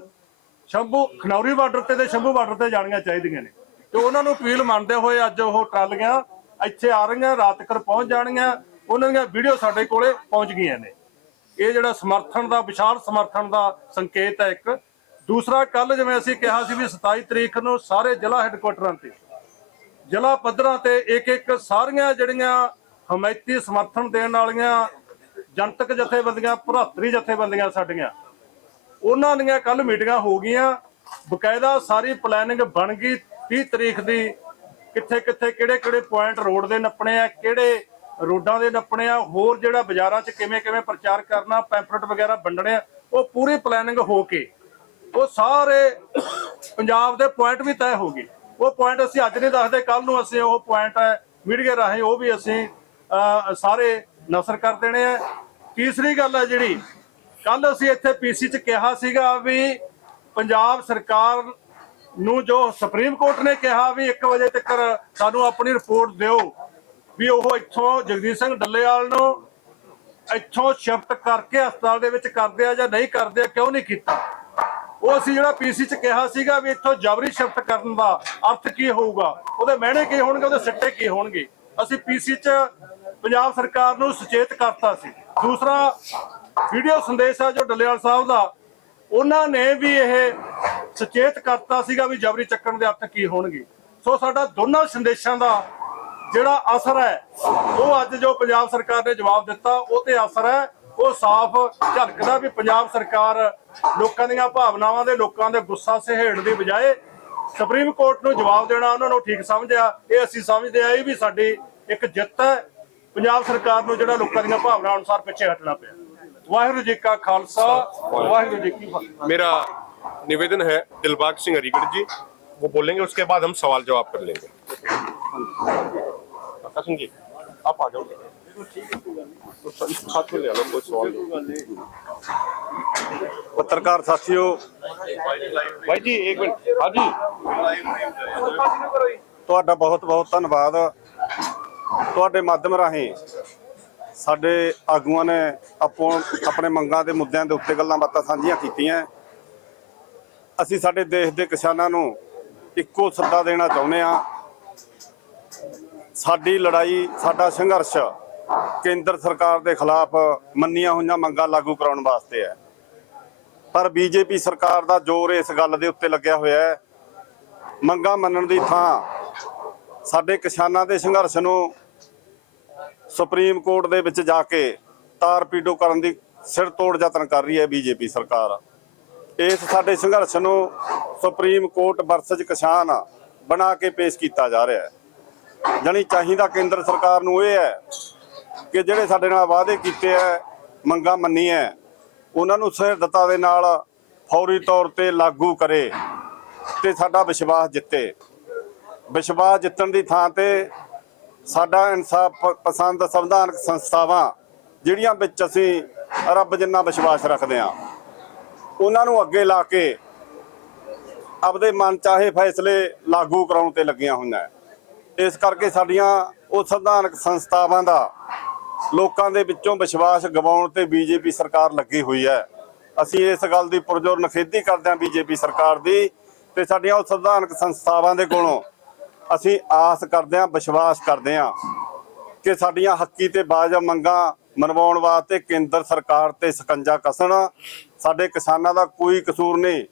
ਸ਼ੰਭੂ, ਖਨੌਰੀ ਬਾਰਡਰ ਤੇ ਤੇ ਸ਼ੰਭੂ ਬਾਰਡਰ ਤੇ ਜਾਣੀਆਂ ਚਾਹੀਦੀਆਂ ਨੇ। ਤੇ ਉਹਨਾਂ ਨੂੰ ਅਪੀਲ ਮੰਨਦੇ ਹੋਏ ਅੱਜ ਉਹ ਟਰਾਲੀਆਂ ਇੱਥੇ ਆ ਰਹੀਆਂ, ਰਾਤ ਤੱਕ ਪਹੁੰਚ ਜਾਣਗੀਆਂ। ਉਹਨਾਂ ਦੀਆਂ ਵੀਡੀਓ ਸਾਡੇ ਕੋਲੇ ਪਹੁੰਚ ਗਈਆਂ ਨੇ। ਇਹ ਜਿਹੜਾ ਸਮਰਥਨ ਦਾ, ਵਿਸ਼ਾਲ ਸਮਰਥਨ ਦਾ ਸੰਕੇਤ ਹੈ ਇੱਕ। ਦੂਸਰਾ ਕੱਲ ਜਿਵੇਂ ਅਸੀਂ ਕਿਹਾ ਸੀ ਵੀ 27 ਤਰੀਕ ਨੂੰ ਸਾਰੇ ਜ਼ਿਲ੍ਹਾ ਹੈੱਡਕੁਆਟਰਾਂ ਤੇ, ਜ਼ਿਲ੍ਹਾ ਪੱਧਰਾਂ ਤੇ ਇੱਕ ਇੱਕ ਸਾਰੀਆਂ ਜਿਹੜੀਆਂ ਹਮਾਇਤੀ ਸਮਰਥਨ ਦੇਣ ਵਾਲੀਆਂ ਜਨਤਕ ਜਥੇਬੰਦੀਆਂ, ਭਰਾਤਰੀ ਜਥੇਬੰਦੀਆਂ ਸਾਡੀਆਂ, ਉਹਨਾਂ ਦੀਆਂ ਕੱਲ ਮੀਟਿੰਗਾਂ ਹੋ ਗਈਆਂ। ਬਕਾਇਦਾ ਸਾਰੀ ਪਲੈਨਿੰਗ ਬਣ ਗਈ। 30 ਤਰੀਕ ਦੀ ਕਿੱਥੇ ਕਿੱਥੇ, ਕਿਹੜੇ ਕਿਹੜੇ ਪੁਆਇੰਟ ਰੋਡ ਦੇ ਨੱਪਣੇ ਆ, ਕਿਹੜੇ ਰੋਡਾਂ ਦੇ ਨੱਪਣੇ ਆ, ਹੋਰ ਜਿਹੜਾ ਬਾਜ਼ਾਰਾਂ 'ਚ ਕਿਵੇਂ ਕਿਵੇਂ ਪ੍ਰਚਾਰ ਕਰਨਾ ਪੈਂਫਲੇਟ ਵਗੈਰਾ ਵੰਡਣੇ ਆ, ਉਹ ਪੂਰੀ ਪਲੈਨਿੰਗ ਹੋ ਕੇ, ਉਹ ਸਾਰੇ ਪੰਜਾਬ ਦੇ ਪੁਆਇੰਟ ਵੀ ਤੈਅ ਹੋ ਗਏ। ਉਹ ਪੁਆਇੰਟ ਅਸੀਂ ਅੱਜ ਨਹੀਂ ਦੱਸਦੇ ਕੱਲ ਨੂੰ ਅਸੀਂ ਉਹ ਪੁਆਇੰਟ ਹੈ ਮੀਡੀਆ ਰਾਹੀਂ ਉਹ ਵੀ ਅਸੀਂ ਸਾਰੇ ਨਸਰ ਕਰ ਦੇਣੇ ਆ। ਤੀਸਰੀ ਗੱਲ ਹੈ ਜਿਹੜੀ ਕੱਲ ਅਸੀਂ ਇੱਥੇ ਪੀਸੀ 'ਚ ਕਿਹਾ ਸੀਗਾ ਵੀ ਪੰਜਾਬ ਸਰਕਾਰ ਨੂੰ ਜੋ ਸੁਪਰੀਮ ਕੋਰਟ ਨੇ ਕਿਹਾ ਵੀ 1 ਵਜੇ ਤੱਕ ਸਾਨੂੰ ਆਪਣੀ ਰਿਪੋਰਟ ਦਿਓ, ਵੀ ਉਹ ਇੱਥੋਂ ਜਗਦੀਸ਼ ਸਿੰਘ ਡੱਲੇਵਾਲ ਨੂੰ ਇੱਥੋਂ ਸ਼ਿਫਟ ਕਰਕੇ ਹਸਪਤਾਲ ਦੇ ਵਿੱਚ ਕਰਦੇ ਆ ਜਾਂ ਨਹੀਂ ਕਰਦੇ ਆ, ਕਿਉਂ ਨਹੀਂ ਕੀਤਾ? ਉਹ ਅਸੀਂ ਜਿਹੜਾ ਪੀਸੀ ਚ ਕਿਹਾ ਸੀਗਾ ਵੀ ਇੱਥੋਂ ਜਬਰੀ ਸ਼ਿਫਟ ਕਰਨ ਦਾ ਅਰਥ ਕੀ ਹੋਊਗਾ? ਉਹਦੇ ਮਹਿਣੇ ਕੀ ਹੋਣਗੇ? ਉਹਦੇ ਸਿੱਟੇ ਕੀ ਹੋਣਗੇ? ਅਸੀਂ ਪੀਸੀ ਚ ਪੰਜਾਬ ਸਰਕਾਰ ਨੂੰ ਸੁਚੇਤ ਕਰਤਾ ਸੀ। ਦੂਸਰਾ ਵੀਡੀਓ ਸੰਦੇਸ਼ ਆ ਜੋ ਡੱਲੇਵਾਲ ਸਾਹਿਬ ਦਾ ਉਹਨਾਂ ਨੇ ਵੀ ਇਹ ਸੁਚੇਤ ਕਰਤਾ ਸੀਗਾ ਵੀ ਜਬਰੀ ਚੱਕਣ ਦੇ ਅਰਥ ਕੀ ਹੋਣਗੇ। ਸੋ ਸਾਡਾ ਦੋਨਾਂ ਸੰਦੇਸ਼ਾਂ ਦਾ ਜਿਹੜਾ ਅਸਰ ਹੈ, ਉਹ ਅੱਜ ਜੋ ਪੰਜਾਬ ਸਰਕਾਰ ਨੇ ਜਵਾਬ ਦਿੱਤਾ, ਉਹ ਤੇ ਅਸਰ ਹੈ। ਉਹ ਸਾਫ਼ ਝਲਕਦਾ ਵੀ ਪੰਜਾਬ ਸਰਕਾਰ ਲੋਕਾਂ ਦੀਆਂ ਭਾਵਨਾਵਾਂ ਦੇ, ਲੋਕਾਂ ਦੇ ਗੁੱਸਾ ਸਹਿਣ ਦੀ ਬਜਾਏ ਸੁਪਰੀਮ ਕੋਰਟ ਨੂੰ ਜਵਾਬ ਦੇਣਾ ਉਹਨਾਂ ਨੂੰ ਠੀਕ ਸਮਝਿਆ। ਇਹ ਅਸੀਂ ਸਮਝਦੇ ਆ ਇਹ ਵੀ ਸਾਡੀ ਇੱਕ ਜਿੱਤ ਹੈ। ਪੰਜਾਬ ਸਰਕਾਰ ਨੂੰ ਜਿਹੜਾ ਲੋਕਾਂ ਦੀਆਂ ਭਾਵਨਾਵਾਂ ਅਨੁਸਾਰ ਪਿੱਛੇ ਹਟਣਾ ਪਿਆ। ਵਾਹਿਗੁਰੂ ਜੀ ਕਾ ਖਾਲਸਾ ਵਾਹਿਗੁਰੂ ਜੀ ਕੀ ਫਤਿਹ मेरा निवेदन है दिलबाग सिंह हरिगढ़ जी वो बोलेंगे उसके बाद हम सवाल जवाब कर लेंगे आकाश सिंह जी आप आ जाओ तो इस हाथ में ले लो कोई सवाल ਪੱਤਰਕਾਰ ਸਾਥੀਓ भाई जी एक मिनट हाँ जी ਤੁਹਾਡਾ ਬਹੁਤ ਬਹੁਤ ਧੰਨਵਾਦ ਤੁਹਾਡੇ ਮਾਧਿਅਮ ਰਾਹੀਂ ਸਾਡੇ ਆਗੂਆਂ ਨੇ ਆਪੋ ਆਪਣੇ ਮੰਗਾਂ ਦੇ ਮੁੱਦਿਆਂ ਦੇ ਉੱਤੇ ਗੱਲਾਂ ਬਾਤਾਂ ਸਾਂਝੀਆਂ ਕੀਤੀਆਂ। ਅਸੀਂ ਸਾਡੇ ਦੇਸ਼ ਦੇ ਕਿਸਾਨਾਂ ਨੂੰ ਇੱਕੋ ਸੱਦਾ ਦੇਣਾ ਚਾਹੁੰਦੇ ਆ ਸਾਡੀ ਲੜਾਈ, ਸਾਡਾ ਸੰਘਰਸ਼ ਕੇਂਦਰ ਸਰਕਾਰ ਦੇ ਖਿਲਾਫ ਮੰਨੀਆਂ ਹੋਈਆਂ ਮੰਗਾਂ ਲਾਗੂ ਕਰਾਉਣ ਵਾਸਤੇ ਹੈ। ਪਰ ਬੀਜੇਪੀ ਸਰਕਾਰ ਦਾ ਜ਼ੋਰ ਇਸ ਗੱਲ ਦੇ ਉੱਤੇ ਲੱਗਿਆ ਹੋਇਆ ਹੈ। ਮੰਗਾਂ ਮੰਨਣ ਦੀ ਥਾਂ ਸਾਡੇ ਕਿਸਾਨਾਂ ਦੇ ਸੰਘਰਸ਼ ਨੂੰ ਸੁਪਰੀਮ ਕੋਰਟ ਦੇ ਵਿੱਚ ਜਾ ਕੇ ਤਾਰ ਪੀਡੋ ਕਰਨ ਦੀ ਸਿਰ ਤੋੜ ਯਤਨ ਕਰ ਰਹੀ ਹੈ ਬੀਜੇਪੀ ਸਰਕਾਰ। ਇਸ ਸਾਡੇ ਸੰਘਰਸ਼ ਨੂੰ ਸੁਪਰੀਮ ਕੋਰਟ ਵਰਸਜ ਕਿਸਾਨ ਬਣਾ ਕੇ ਪੇਸ਼ ਕੀਤਾ ਜਾ ਰਿਹਾ ਹੈ। ਜਣੀ ਚਾਹੀਦਾ ਕੇਂਦਰ ਸਰਕਾਰ ਨੂੰ ਇਹ ਹੈ ਕਿ ਜਿਹੜੇ ਸਾਡੇ ਨਾਲ ਵਾਅਦੇ ਕੀਤੇ ਐ ਮੰਗਾਂ ਮੰਨੀਆਂ ਉਹਨਾਂ ਨੂੰ ਸਹਿਰਦਤਾ ਦੇ ਨਾਲ ਫੌਰੀ ਤੌਰ ਤੇ ਲਾਗੂ ਕਰੇ ਤੇ ਸਾਡਾ ਵਿਸ਼ਵਾਸ ਜਿੱਤੇ। ਵਿਸ਼ਵਾਸ ਜਿੱਤਣ ਦੀ ਥਾਂ ਤੇ ਸਾਡਾ ਇਨਸਾਫ ਪਸੰਦ ਸੰਵਿਧਾਨਕ ਸੰਸਥਾਵਾਂ, ਜਿਹੜੀਆਂ ਵਿੱਚ ਅਸੀਂ ਰੱਬ ਜਿੰਨਾ ਵਿਸ਼ਵਾਸ ਰੱਖਦੇ ਹਾਂ, ਉਹਨਾਂ ਨੂੰ ਅੱਗੇ ਲਾ ਕੇ ਆਪਦੇ ਮਨ ਚਾਹੇ ਫੈਸਲੇ ਲਾਗੂ ਕਰਾਉਣ ਤੇ ਲੱਗੀਆਂ ਹੋਈਆਂ ਇਸ ਕਰਕੇ ਸਾਡੀਆਂ ਉਹ ਸੰਵਿਧਾਨਕ ਸੰਸਥਾਵਾਂ ਦਾ ਲੋਕਾਂ ਦੇ ਵਿੱਚੋਂ ਵਿਸ਼ਵਾਸ ਗਵਾਉਣ ਤੇ ਬੀਜੇਪੀ ਸਰਕਾਰ ਲੱਗੀ ਹੋਈ ਹੈ। ਅਸੀਂ ਇਸ ਗੱਲ ਦੀ ਪੁਰਜੋਰ ਨਖੇਦੀ ਕਰਦੇ ਹਾਂ ਬੀਜੇਪੀ ਸਰਕਾਰ ਦੀ ਤੇ ਸਾਡੀਆਂ ਉਹ ਸੰਵਿਧਾਨਕ ਸੰਸਥਾਵਾਂ ਦੇ ਕੋਲੋਂ ਅਸੀਂ ਆਸ ਕਰਦੇ ਹਾਂ, ਵਿਸ਼ਵਾਸ ਕਰਦੇ ਹਾਂ ਕਿ ਸਾਡੀਆਂ ਹੱਕੀ ਤੇ ਬਾਜਬ ਮੰਗਾਂ ਮਨਵਾਉਣ ਵਾਸਤੇ ਕੇਂਦਰ ਸਰਕਾਰ ਤੇ ਸਕੰਜਾ ਕਸਣ। ਸਾਡੇ ਕਿਸਾਨਾਂ ਦਾ ਕੋਈ ਕਸੂਰ ਨਹੀਂ।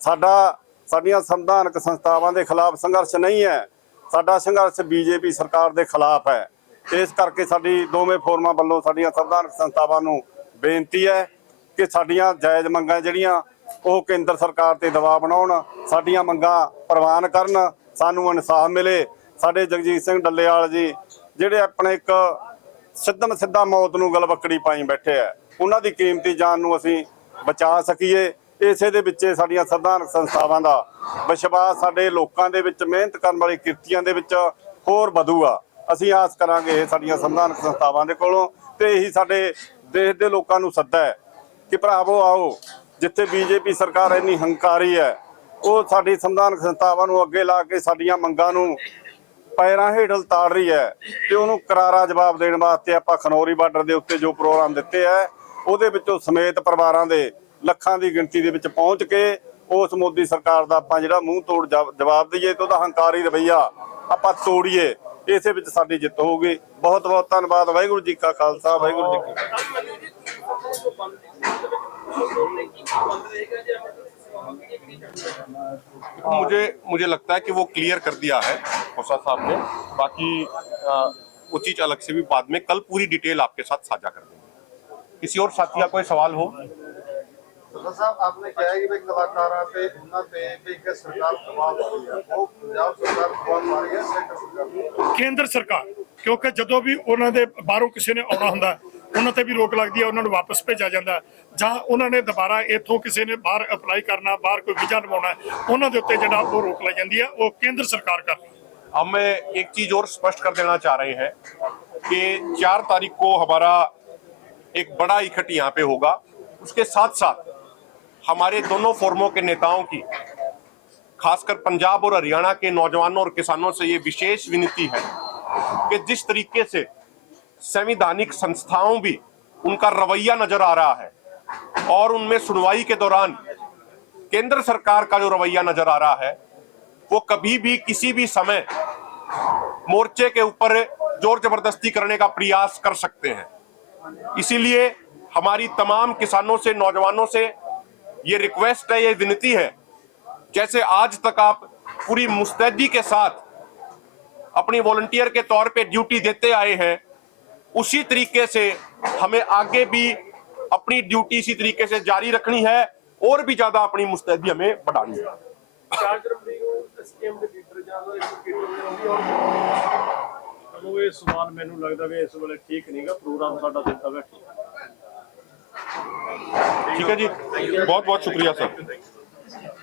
ਸਾਡਾ, ਸਾਡੀਆਂ ਸੰਵਿਧਾਨਕ ਸੰਸਥਾਵਾਂ ਦੇ ਖਿਲਾਫ ਸੰਘਰਸ਼ ਨਹੀਂ ਹੈ। ਸਾਡਾ ਸੰਘਰਸ਼ ਬੀਜੇਪੀ ਸਰਕਾਰ ਦੇ ਖਿਲਾਫ ਹੈ। ਇਸ ਕਰਕੇ ਸਾਡੀ ਦੋਵੇਂ ਫੋਰਮਾਂ ਵੱਲੋਂ ਸਾਡੀਆਂ ਸੰਵਿਧਾਨਕ ਸੰਸਥਾਵਾਂ ਨੂੰ ਬੇਨਤੀ ਹੈ ਕਿ ਸਾਡੀਆਂ ਜਾਇਜ਼ ਮੰਗਾਂ ਜਿਹੜੀਆਂ ਉਹ ਕੇਂਦਰ ਸਰਕਾਰ ਤੇ ਦਬਾਅ ਬਣਾਉਣ, ਸਾਡੀਆਂ ਮੰਗਾਂ ਪ੍ਰਵਾਨ ਕਰਨ ਸਾਨੂੰ ਇਨਸਾਫ ਮਿਲੇ। ਸਾਡੇ ਜਗਜੀਤ ਸਿੰਘ ਡੱਲੇਵਾਲ ਜੀ, ਜਿਹੜੇ ਆਪਣੇ ਇੱਕ ਸਿੱਧਮ ਸਿੱਧਾ ਮੌਤ ਨੂੰ ਗਲਵੱਕੜੀ ਪਾਈ ਬੈਠੇ ਆ। ਉਹਨਾਂ ਦੀ ਕੀਮਤੀ ਜਾਨ ਨੂੰ ਅਸੀਂ ਬਚਾ ਸਕੀਏ। ਇਸੇ ਦੇ ਵਿੱਚ ਸਾਡੀਆਂ ਸੰਵਿਧਾਨਕ ਸੰਸਥਾਵਾਂ ਦਾ ਵਿਸ਼ਵਾਸ ਸਾਡੇ ਲੋਕਾਂ ਦੇ ਵਿੱਚ, ਮਿਹਨਤ ਕਰਨ ਵਾਲੇ ਕਿਰਤੀਆਂ ਦੇ ਵਿੱਚ ਹੋਰ ਵਧੂਗਾ। ਅਸੀਂ ਆਸ ਕਰਾਂਗੇ ਇਹ ਸਾਡੀਆਂ ਸੰਵਿਧਾਨਕ ਸੰਸਥਾਵਾਂ ਦੇ ਕੋਲੋਂ ਤੇ ਇਹੀ ਸਾਡੇ ਦੇਸ਼ ਦੇ ਲੋਕਾਂ ਨੂੰ ਸੱਦਾ ਹੈ ਕਿ ਭਰਾਵੋ ਆਓ, ਜਿੱਥੇ ਬੀਜੇਪੀ ਸਰਕਾਰ ਇੰਨੀ ਹੰਕਾਰੀ ਹੈ ਉਹ ਸਾਡੀ ਸੰਵਿਧਾਨਕ ਸੰਸਥਾਵਾਂ ਨੂੰ ਅੱਗੇ ਲਾ ਕੇ ਸਾਡੀਆਂ ਮੰਗਾਂ ਨੂੰ ਪੈਰਾਂ ਹੇਠ ਤਾੜ ਰਹੀ ਹੈ ਤੇ ਉਹਨੂੰ ਕਰਾਰਾ ਜਵਾਬ ਦੇਣ ਵਾਸਤੇ ਆਪਾਂ ਖਨੌਰੀ ਬਾਰਡਰ ਦੇ ਉੱਤੇ ਜੋ ਪ੍ਰੋਗਰਾਮ ਦਿੱਤੇ ਹੈ, ਉਹਦੇ ਵਿੱਚੋਂ ਸਮੇਤ ਪਰਿਵਾਰਾਂ ਦੇ ਲੱਖਾਂ ਦੀ ਗਿਣਤੀ ਦੇ ਵਿੱਚ ਪਹੁੰਚ ਕੇ ਉਸ ਮੋਦੀ ਸਰਕਾਰ ਦਾ ਆਪਾਂ ਜਿਹੜਾ ਮੂੰਹ ਤੋੜ ਜਵ- ਜਵਾਬ ਦਈਏ ਤੇ ਉਹਦਾ ਹੰਕਾਰੀ ਰਵਈਆ ਆਪਾਂ ਤੋੜੀਏ, ਇਸੇ ਵਿੱਚ ਸਾਡੀ ਜਿੱਤ ਹੋਊਗੀ। ਬਹੁਤ ਬਹੁਤ ਧੰਨਵਾਦ, ਵਾਹਿਗੁਰੂ ਜੀ ਕਾ ਖਾਲਸਾ, ਵਾਹਿਗੁਰੂ ਜੀ ਕੀ ਫਤਿਹ। मुझे मुझे लगता है कि वो क्लियर कर दिया है खोसा साहब ने बाकी अ, वो चीज अलग से भी बाद में कल पूरी डिटेल आपके साथ साझा कर देंगे किसी और साथी का कोई सवाल हो ਸਰ ਸਾਹਿਬ ਆਪਨੇ ਕਿਹਾ ਹੈ ਕਿ ਵੀ ਕਲਾਕਾਰਾਂ ਤੇ ਉਹਨਾਂ ਤੇ ਵੀ ਇੱਕ ਸਰਕਾਰ ਦਬਾਅ ਪਾਉਂਦੀ ਹੈ ਉਹ ਪੰਜਾਬ ਸਰਕਾਰ ਦਬਾਅ ਪਾ ਰਹੀ ਹੈ ਸੈਂਟਰ ਸਰਕਾਰ ਕੇਂਦਰ ਸਰਕਾਰ ਕਿਉਂਕਿ ਜਦੋਂ ਵੀ ਉਹਨਾਂ ਦੇ ਬਾਹਰੋਂ ਕਿਸੇ ਨੇ ਆਉਣਾ ਹੁੰਦਾ ਹੈ, ਉਹਨਾਂ ਤੇ ਵੀ ਰੋਕ ਲੱਗਦੀ ਹੈ ਉਹਨਾਂ ਨੂੰ ਵਾਪਸ ਭੇਜਿਆ ਜਾਂਦਾ ਹੈ। ਜਾਂ ਉਹਨਾਂ ਨੇ ਦੁਬਾਰਾ ਇੱਥੋਂ ਕਿਸੇ ਨੇ ਬਾਹਰ ਅਪਲਾਈ ਕਰਨਾ ਬਾਹਰ ਕੋਈ ਵੀਜ਼ਾ ਲਵਾਉਣਾ ਹੈ, ਉਹਨਾਂ ਦੇ ਉੱਤੇ ਜਿਹੜਾ ਉਹ ਰੋਕ ਲਾਈ ਜਾਂਦੀ ਹੈ ਉਹ ਕੇਂਦਰ ਸਰਕਾਰ ਕਰਦੀ ਹੈ अब मैं एक चीज और स्पष्ट कर देना चाह रहे हैं कि चार तारीख को हमारा एक बड़ा इकट्ठ यहाँ पे होगा उसके साथ साथ हमारे दोनों फोरमों के नेताओं की खासकर पंजाब और हरियाणा के नौजवानों और किसानों से ये विशेष विनती है कि जिस तरीके से संवैधानिक संस्थाओं भी उनका रवैया नज़र आ रहा है और उनमें सुनवाई के दौरान केंद्र सरकार का जो रवैया नज़र आ रहा है, वो कभी भी किसी भी समय मोर्चे के ऊपर ज़ोर ज़बरदस्ती करने का प्रयास कर सकते हैं। इसीलिए हमारी तमाम किसानों से, नौजवानों से ये रिक्वेस्ट है, ये विनती है, जैसे आज तक आप पूरी मुस्तैदी के साथ अपनी वॉलंटियर के तौर पे ड्यूटी देते आए हैं उसी तरीके से हमें आगे भी अपनी ड्यूटी इसी तरीके से जारी रखनी है और भी ज्यादा अपनी मुस्तैदी हमें बढ़ानी है ਚਲੋ ਇਹ ਸਵਾਲ ਮੈਨੂੰ ਲੱਗਦਾ ਵੀ ਇਸ ਵੇਲੇ ਠੀਕ ਨਹੀਂਗਾ ਪ੍ਰੋਗਰਾਮ ਸਾਡਾ ਦਿੱਤਾ ਹੋਇਆ ਠੀਕ ठीक है जी बहुत बहुत शुक्रिया सर